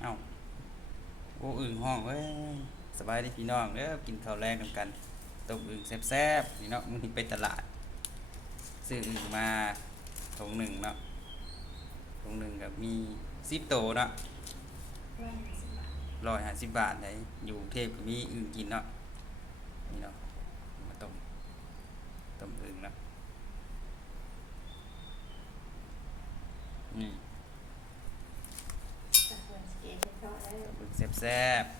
เอ้าโอ้อึ่งห้องเอ้ยสบายดีพี่น้องเด้อกินข้าวแรงนกันต้มอึ่งแซ่บๆนี่เนาะมื้อนี้ไปตลาด ซื้ออึ่งมาถุงหนึ่งเนาะถุงหนึ่งกับมีสิบโตเนาะร้อยห้าสิบบาทไหนอยู่เทพก็มีอึ่งกินเนาะนี่เนาะมาต้มต้มอึ่งเนาะนี่ บึกแซ่บๆ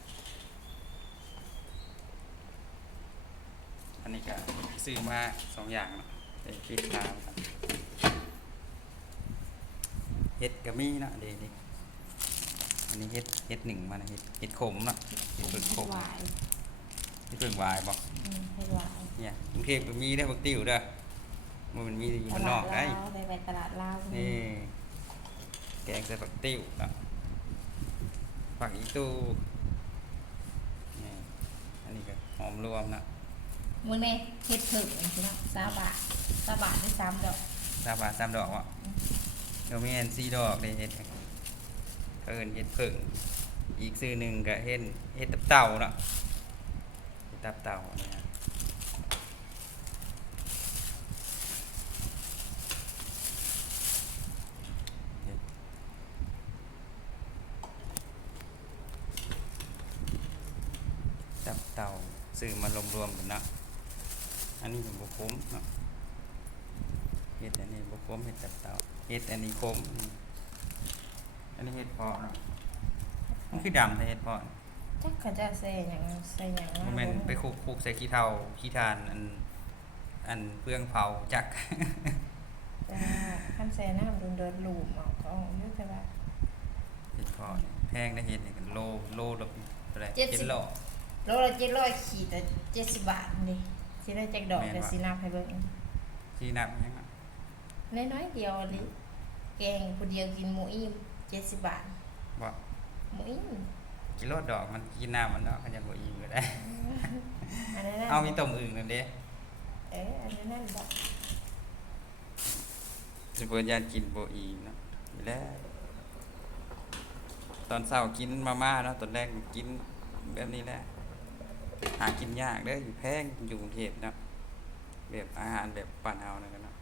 อันนี้ก็ซื้อมาสองอย่างเนาะเดี๋ยวปิดตามกันเห็ดกะมี่เนาะเดี๋ยวนี้อันนี้เห็ดเห็ดหนึ่งมานะเห็ดเห็ดขมเนาะเห็ดเผือกขมหวายเห็ดเผือกหวายบอกอืมให้หวายเนี่ยกรุงเทพก็มีได้อบักติ้วเด้อมันมีอยู่บ้านนอกได้ตลาดลาวไปไปตลาดลาวนี่ แกงใส่บักติ้วเนาะ ผักอีตูนี่อันนี้ก็หอมรวมเนาะมื้อนี้เฮ็ดถึงพี่น้องสามบาทสามบาทที่สามดอกสามบาทสามดอกวะเดี๋ยวมีอันสี่ดอกเลยเฮ็ดเอินเฮ็ดเพิ่งอีกซื้อหนึ่งก็เฮ็ดเฮ็ดตับเต่าเนาะเฮ็ดตับเต่าเนี่ยเฮ็ดตับเต่า ซื้อมารวมๆกันเนาะอันนี้เป็นบุคุ้มเนาะเห็ดอันนี้บกลมเห็ดตับเต่าเห็ดอันนี้คมอันนี้เห็ดเพาะเนาะมันคือดำแต่เห็ดเพาะจักเขาจะใส่หยังใส่หยังมันเป็นไปคลุกคลุกใส่ขี้เทาขี้ทานอันอันเปลืองเผาจักจ้าคันใส่น้ำโดนๆหลูมออกก็ออกอยู่แต่ว่าเห็ดเพาะนี่แพงได้เห็ดนี่กันโลโลละเท่าไหร่เจ็ดสิบ เจ็ดโลโลละ700ขีดแต่70บาทนี่สิได้จักดอกแม่นแต่วะสินับให้เบิ่งที่นับยังอะน้อยๆเดียวลิแกงผู้เดียวกินหมูอิ่ม70บาทบอกหมูอิ่มกิโลดอกมันกินน้ำมันเนาะเขาจะบ่อิ่มก็ได้ อันนั้นน่ะเอามีต้มอึ่งนั่นเด้เอ๊ะอันนั้นนั่นบอกสิเพิ่นญาติกินบ่อิ่มเนาะนี่แหละตอนเช้ากินมาม่าเนาะตอนแรกกินแบบนี้แหละ หากินยากเด้ออยู่แพงอยู่กรุงเทพเนาะแบบอาหารแบบปานเฮานั่นกันเนาะ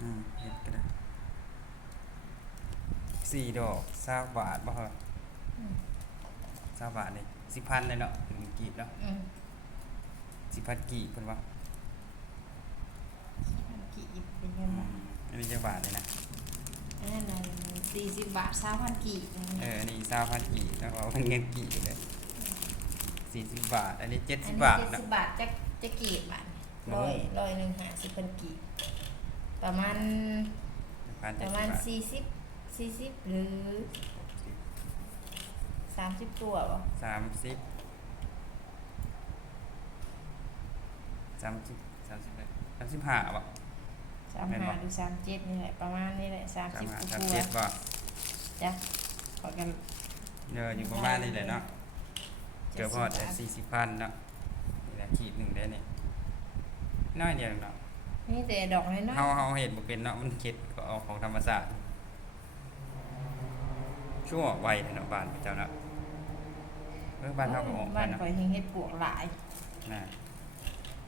อืมเฮ็ดก็ได้สี่ดอกสาบาทบ่ฮะอืมสาบาทนี่สิพันเลยเนาะถึงกีบเนาะอืมสิพันกีบเพิ่นว่ามันกี่อีกเป็นอืยังไงมอันนี้จะบาทเลยนะอั นนั้นน่ะสี่สิบบาทสามพันกี่เอออันนี้สามพันกีบแล้วเอาเป็นเงินกีบเลยสี่สิบบาท อันนี้เจ็ดสิบบาทเจ็ดเนาะสิบบาทจะจะกี่บาทโอ้ ร้อยร้อยหนึ่งหาสิบพันกี่ ประมาณพันปเจ็ดระสิมาณบบาทสี่สิบสี่สิบหรือสามสิบตัวบ่สามสิบสามสิบสามสิบเลยสามสิบห้าป่ะ สามแม่นห้าบ่หรือสามเจ็ดนี่แหละประมาณนี่แหละสามสามสิบห้าตัวสามเจ็ดป่ะจ้ะขอกันเนออยู่ประมาณนี้แหละเนาะเกือบพอดสี่สิบพันเนาะนี่แหละขีดหนึ่งได้เนี่ยน้อยเดียวเนาะนี่แต่ดอกน้อยเฮาเฮาเห็นบ่เป็นเนาะมันคิดก็เอาของธรรมศาสตร์ชั่วไวเนาะบ้านเจ้าเนาะเออๆบ้านเฮาก็ออกไปบ้านเนาะข่อยเฮงเฮ็ดปลวกหลาย น่ะ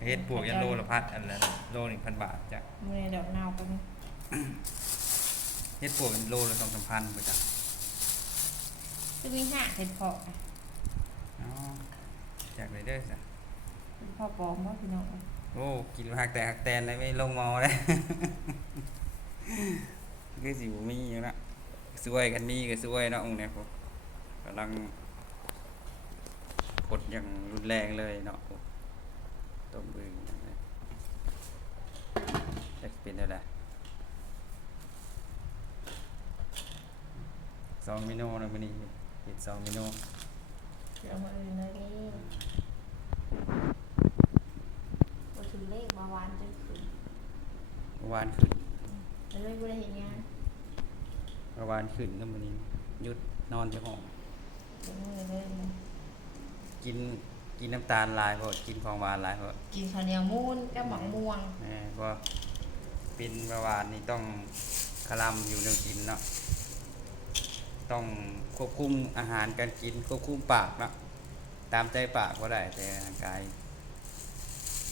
เฮ็ดปลวกยันโลละพัดอันละโลหนึ่งพันบาทจ้ะมือในดอกนาวก็มีเฮ็ดปลวกโลละสองสามพันบ่จ้ะซึ่งมีห้าเห็ดเพาะอะอ๋อจากเลยเด้อจ้ะเห็ดเพาะปลอมบ่พี่น้องเอ้ยโอ้กินหักแต่หักแตนเลยไม่ลงมอเลยคือสิบ่มีอยู่นะสวยกันมีก็สวยเนาะองค์เนี่ยพวกกำลังกดอย่างรุนแรงเลยเนาะ ต้มอึ่งจะเป็นอะไรสองเมนูนะมื้อนี้เฮ็ดสองเมนูเดี๋ยวมาอื่นเลยดิบ่ถือเลขมาวานจนขึ้นเมื่อวานขึ้นแล้วเลยบ่ได้เห็นงานเมื่อวานขึ้นแล้วมื้อนี้หยุดนอนที่ห้องเป็นมือเลยกิน กินน้ำตาลหลายเพราะกินของหวานหลายเพราะกินข้าวเหนียวมูนกับหมักม่วงแหม่เพราะเป็นเมื่อวานนี้ต้องคลำอยู่แนวกินเนาะต้องควบคุมอาหารการกินควบคุมปากเนาะตามใจปากก็ได้แต่ร่างกาย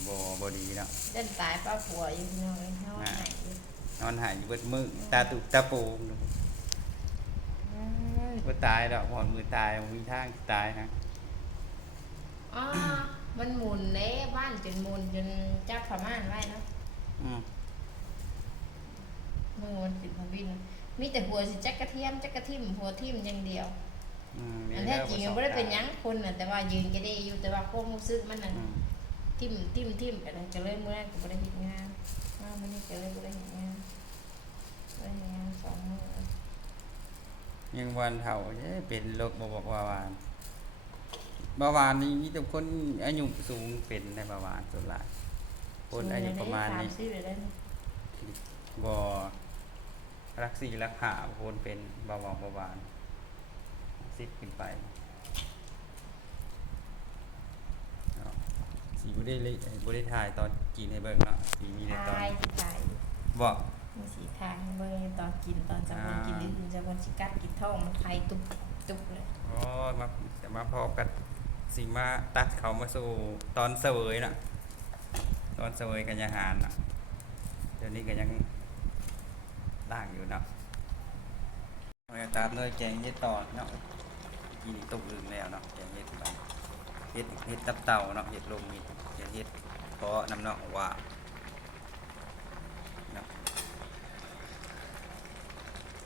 บอบดีเนาะเดินตายป้าผัวอยู่พี่น้องเลยเนาะอ่าไหนอยู่นอนหายอยู่เบิดมือตาตุกตาโปูงก็ตายดอกหอนมือตายมันมีทางตายฮะ อ๋อ มันหมุนเด้บ้านจนหมุนจนจับพม่านไว้เนาะอืมมือมันติดพวิน มีแต่หัวสิจักกระเทียมจักกระทิ่มหัวทิ่มอย่างเดียว อืมอันแท้จริงมันไม่ได้เป็นหยังคนน่ะแต่ว่ายืนก็ได้อยู่แต่ว่าความรู้สึกมันนั่นอืมทิ่มทิ่มทิ่มไปนั่นก็เลยมื้อนั้นก็บ่ได้เฮ็ดงานมามื้อนี้ก็เลยบ่ได้เฮ็ดงานบ่ได้เฮ็ดงานสองมื้อยังวันเฒ่าเย้เป็นโรคบ่บอกว่าหวานเบาหวานนี่มีแต่คนอายุสูงเป็นในเบาหวานส่วนหลายคนอายุประมาณนี้สามสิบเลยได้ไหมบ่รักสี่รักหาคนเป็นเบาหวานเบาหวานซิดขึ้นไปเนาะสีบ่ได้เลยบ่ได้ถ่ายตอนกินให้เบิ่งเนาะสีมีแต่ตอนทายสิทายบ่มีสีทางเบิ่งตอนกินตอนจะวันกินหรือจะวันสิกัดกินท้องมันไข่ตุบตุบเลยโอ้ยมาจะมาพอกัน สิมาตัดเขามาสู่ตอนเสวยน่ะตอนเสวยกันอาหารน่ะเดี๋ยวนี้ก็ยังล่างอยู่นะเอาตามด้วยแกงเห็ดต่อเนาะกินตกอึ่งแล้วเนาะแกงเห็ดไปเห็ดเห็ดตับเต่าเนาะเห็ดลมมีเห็ดเห็ดเพราะน้ำเนาะว่าเนาะ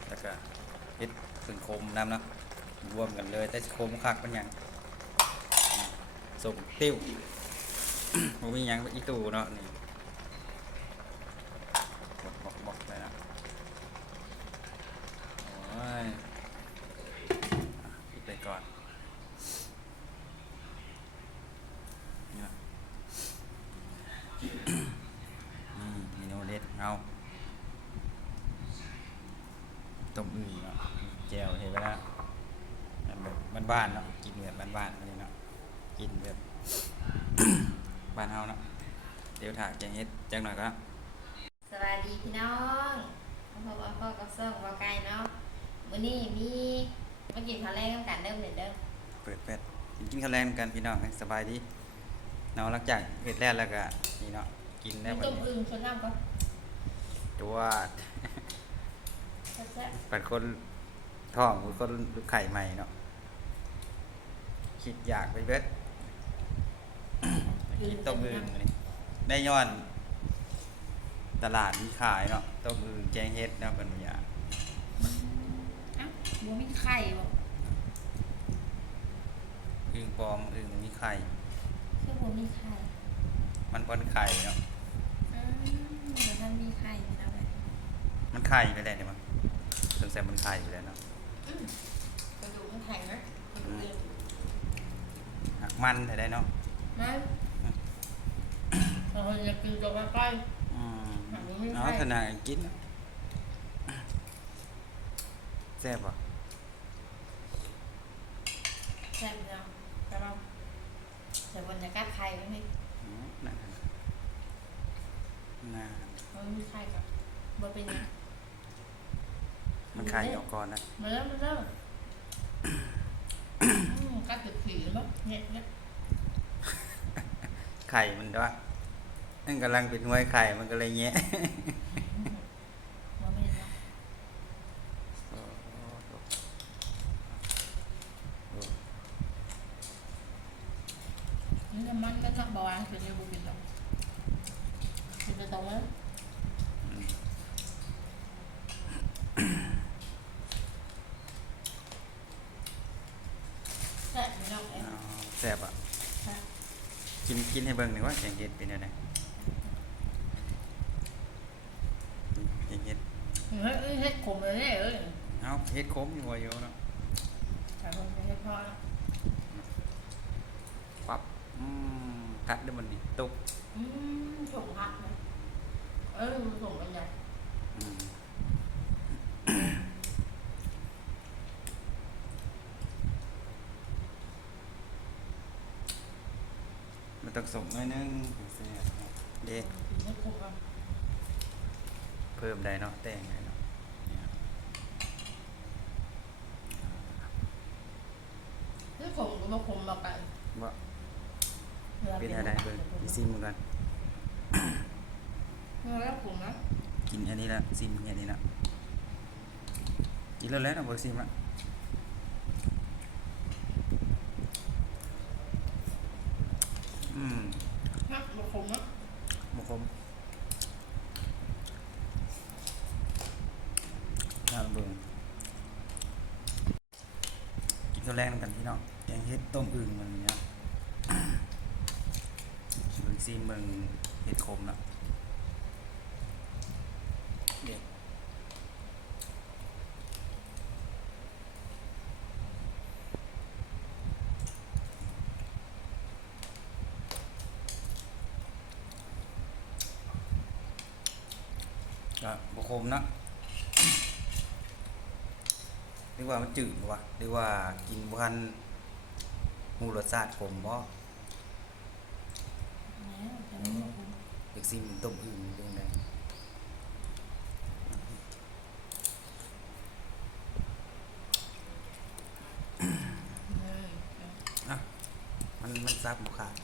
แล้วก็เห็ดขึงคมน้ำเนาะรวมกันเลยแต่สิคมคักเป็นยัง ส่งติ้วบ่มียังอีตูเนาะนี่บอกบอกบอกเลยนะโอ้ยอะปิดไปก่อนนี่นะนี่เมนูเด็ดเอาต้มอึ่งเนาะแจ่วเห็นไหมล่ะแบบบ้านๆเนาะกินแบบบ้านๆอันนี้เนาะกินแบบ บ้านเฮาเนาะเดี๋ยวถากแกงเฮ็ดจังหน่อยก็สวัสดีพี่น้องพ่อพ่อพ่อกับซ่องบ่ไกลเนาะมื้อนี้มีมากินข้าวแรงกันกันเด้อเหมือนเดิมเปิดเป็ดกินกินข้าวแรงกันพี่น้องสบายดีเนาะหลังจากเฮ็ดแล้วแล้วก็นี่เนาะกินได้มีบัดต้มนี้อึ่งชวนน้ำก็ตัวแซ่บเป็นคนท้องเป็นคนลูกไข่ใหม่เนาะคิดอยากไปเบิด กินต้มอึ่งนี่ได้ย้อน ตลาดมีขายเนาะต้มอึ่งแกงเฮ็ดเนาะเพิ่นว่าอยากๆอะบ่มีไข่บ่อึ่งปลอมอึ่งมีไข่ คือบ่มีไข่มันบ่นไข่เนาะ อืมเดี๋ยวมันมีไข่พี่น้องเอ้ยมันไข่ไปแล้วเนี่ยมั้งสงสัยมันไข่ไปแล้วเนาะอืมกระดูกมันแข็งนะกระดูกเองหักมันได้เนาะ มา เราจะกินตัวใกล้อืมเนาขนาดกินเนาะแซ่บป่ะๆแซ่บพี่น้องแต่ว่าแต่บนจะกัดไข่ไมนี่อืมนั่นน่ะน่ามันมีไข่กับบ่เป็นหยังมันไข่ออกก่อนนะมาแล้วมาแล้วอืมกัดจุดผีหรือเปล่าเนี่ยเนี่ยไข่มันด้วย นั่นกำลังเป็นห้วยไข่มันก็เลยแงะบ่เป็นหยังโอ้โหโอ้นี่น้ำมันก็ต้องเบาหวานขึ้นเลยบ่เป็นหรอกกินไปตรงแล้วอืมแซ่บพี่น้องเอ้ยเอาแซ่บอะค่ะกินกินให้เบิ่งหน่อยว่าแกงเห็ดเป็นยังไงแกงเห็ด เฮ้ยเอ้ยเฮ็ด ขมเลยเนี่ยเอ้ยเอาเห็ดขมอยู่บ่อยู่เนาะแต่คนไม่เฮ็ดพอแล้วปั๊บอืมกัดได้มันนี่ตุกอืมส่งพักเลยเออส่งไปใหญ่อืมมันต้องส่งหน่อยนึงถึงแซ่บเด้เฮ็ดขมอะเพิ่มได้เนาะแต่งได้เนาะเนี่ย นี่ผม ก็มาคุมมากันว่าวลาเป็นอะไรเบิ่งอีซิมเหมือนกันเมื่อแล้วคุมนะกินอันนี้ละซิมอันนี้ละกินแล้วแล้วนะบ่ซิมละอืมนะมาคุมนะบ่คมน่าเบิ่งกินข้าวแรงกันพี่น้องแกงเฮ็ด ต้มอึ่งมันเนี้ยเบิ่งซิมเบิ่งเห็ดขมนะเด็ดก็บ่ขมนะหรือว่ามันจืดวะหรือว่ากินพัน ฮู้รสชาติขมบ่เด็กซิมต้มอึ่งเป็นไงอะมันมันซับบุขาด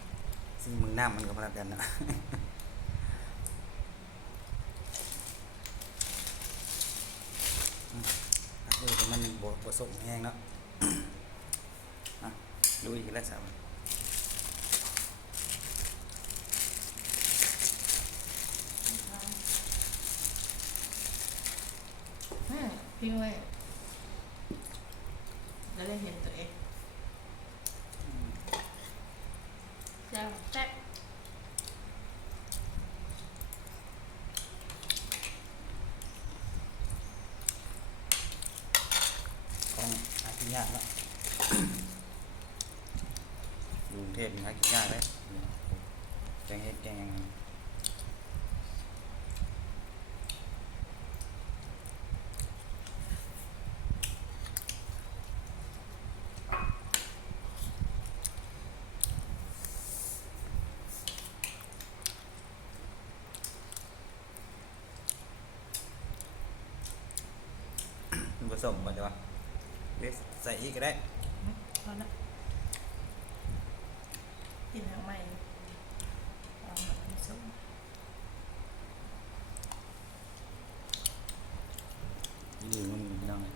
ซิมมึงน้ำมันก็พลักกันนะอืมอะเออแต่มันบดบดส่งแห้งเนาะอะ ดูอีกแล้วสามอืมทิ้งไว้แล้วได้เห็นตัวเองแซ่บแซ่บ ของหากินยากแล้ว อยู่กรุงเทพนี่หากินยากเลยแกงเห็ดแกงมันผ สมมันจะวะเล็กใส่อีกก็ได้พอละกินทางใหม่เอามาผสมนี่มันมีพี่น้องเลย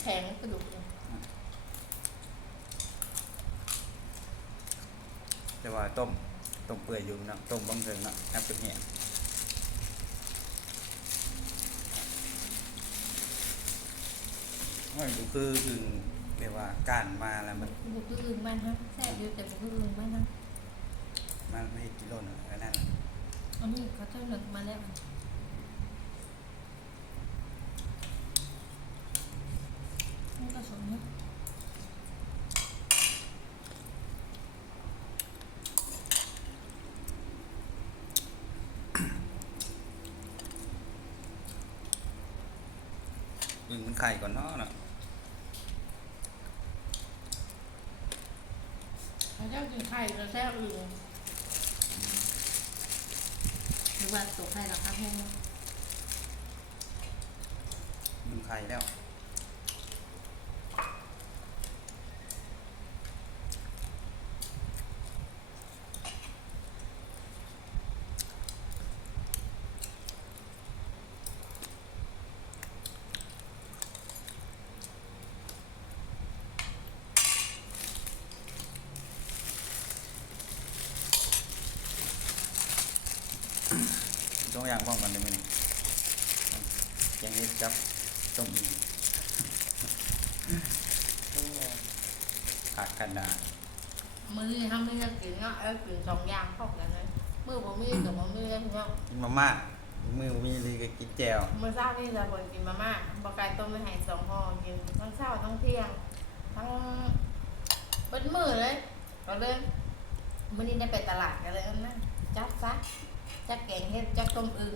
แข็งกระดูกเลยแต่ว่าต้มต้มเปื่อยอยู่พี่น้องต้มบางเทิงเนาะน้ำเป็นแห้ง ว่าดูคืออึ่งเรียกว่าก้านมาแล้วมันบุกอื่นบ้านฮะแซ่บอยู่แต่บุกอื่นบ้านฮะมันไม่กิโลนึงก็นั่นน่ะอันนี้เขาเจ้าหนึ่งมาแล้วนี่ก็สมนะอึ่งมันไข่ก่อนเนาะเนาะ เขาเจ้า กินไข่จะแซ่บอื่นหรือว่าตกไข่ราคาแพงมันไข่แล้ว ต้องอย่างป้องกันได้ไหมนี่แกงเห็ดกับต้มอีขาดกันดามือทำไม่ได้กินเนาะเออกินสองอย่างพร้อมกันเลยมือผมมีกับผมมีแล้วเนาะกินมาม่ามือบ่มีเลยก็กินแจวมื่อเช้านี่เราคนกินมาม่าบกไก่ต้มไม่ให้สองห่อกินทั้งเช้าทั้งเที่ยง ทั้งเป็นมือเลยก็เลยมื่อนี้ได้ไปตลาดกันเลยนะจัดซะ จัดแกงเห็ดจัดต้มอึ่ง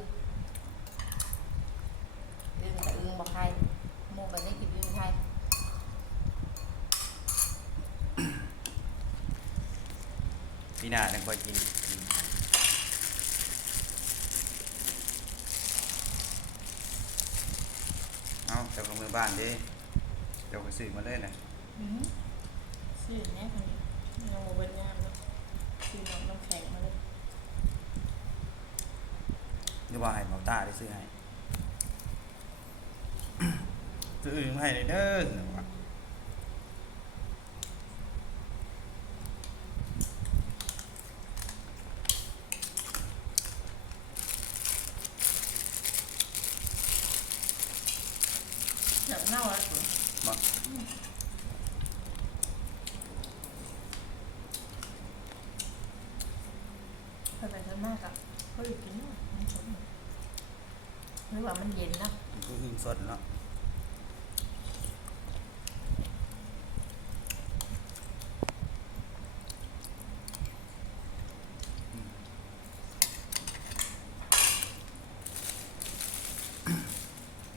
อึ่งกับอึ่งบอกใครหมูแบบนี้กินอึ่งใครอปีหน้าจังค่อยกินเอาเจ้าของมือบ้านเด้เจ้าก็ซื้อมาเลยนะ อืมซื้อแน่คนนี้เราเวนยามเนาะซื้อน้ำน้ำแข็งมาเลย หรือว่าให้เมาตาได้ซื้อให้ซื้ออื่นมาให้เลยเด้อนะวะแบบเน่าแล้วคุณ บ่ เพิ่นไปเพิ่นมากกับเฮ้ยกินหน่อยมันสดหน่อยหรือว่ามันเย็นนะ คืออื่น สดเนาะ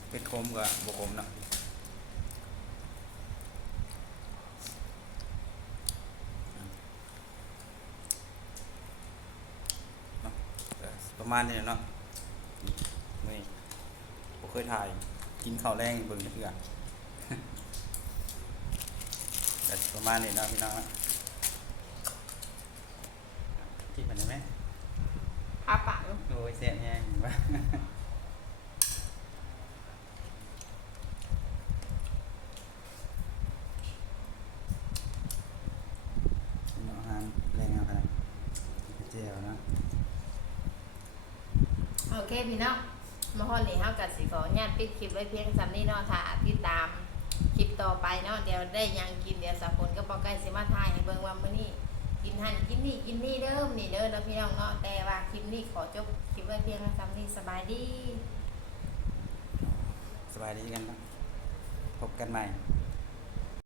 เป็นคมกับบคมเนาะประมาณนี้เนาะนี่ผมเคยถ่าย กินข้าวแรงเบิ่งเพื่อแต่ประมาณนี้เนาะพี่น้องเนาะกินมันได้ไหมอาปากลูกโอ้ยเสียแห้งว่าอาหารแรงเอาขนาดเจียวนะโอเคพี่น้อง มาฮอดนี่เฮากับสิขออนุญาตปิดคลิปไว้เพียงสำนี้เนาะถ้าติดตามคลิปต่อไปเนาะเดี๋ยวได้ยังกินเดี๋ยวสาวฝนก็บอกใกล้สิมาถ่ายให้เบิ่งว่ามื้อนี้กินหันกินนี่กินนี่เด้อนี่เด้อเนาะพี่น้องเนาะแต่ว่าคลิปนี้ขอจบคลิปไว้เพียงสำนี้สบายดี สบายดีกันเนาะพบกันใหม่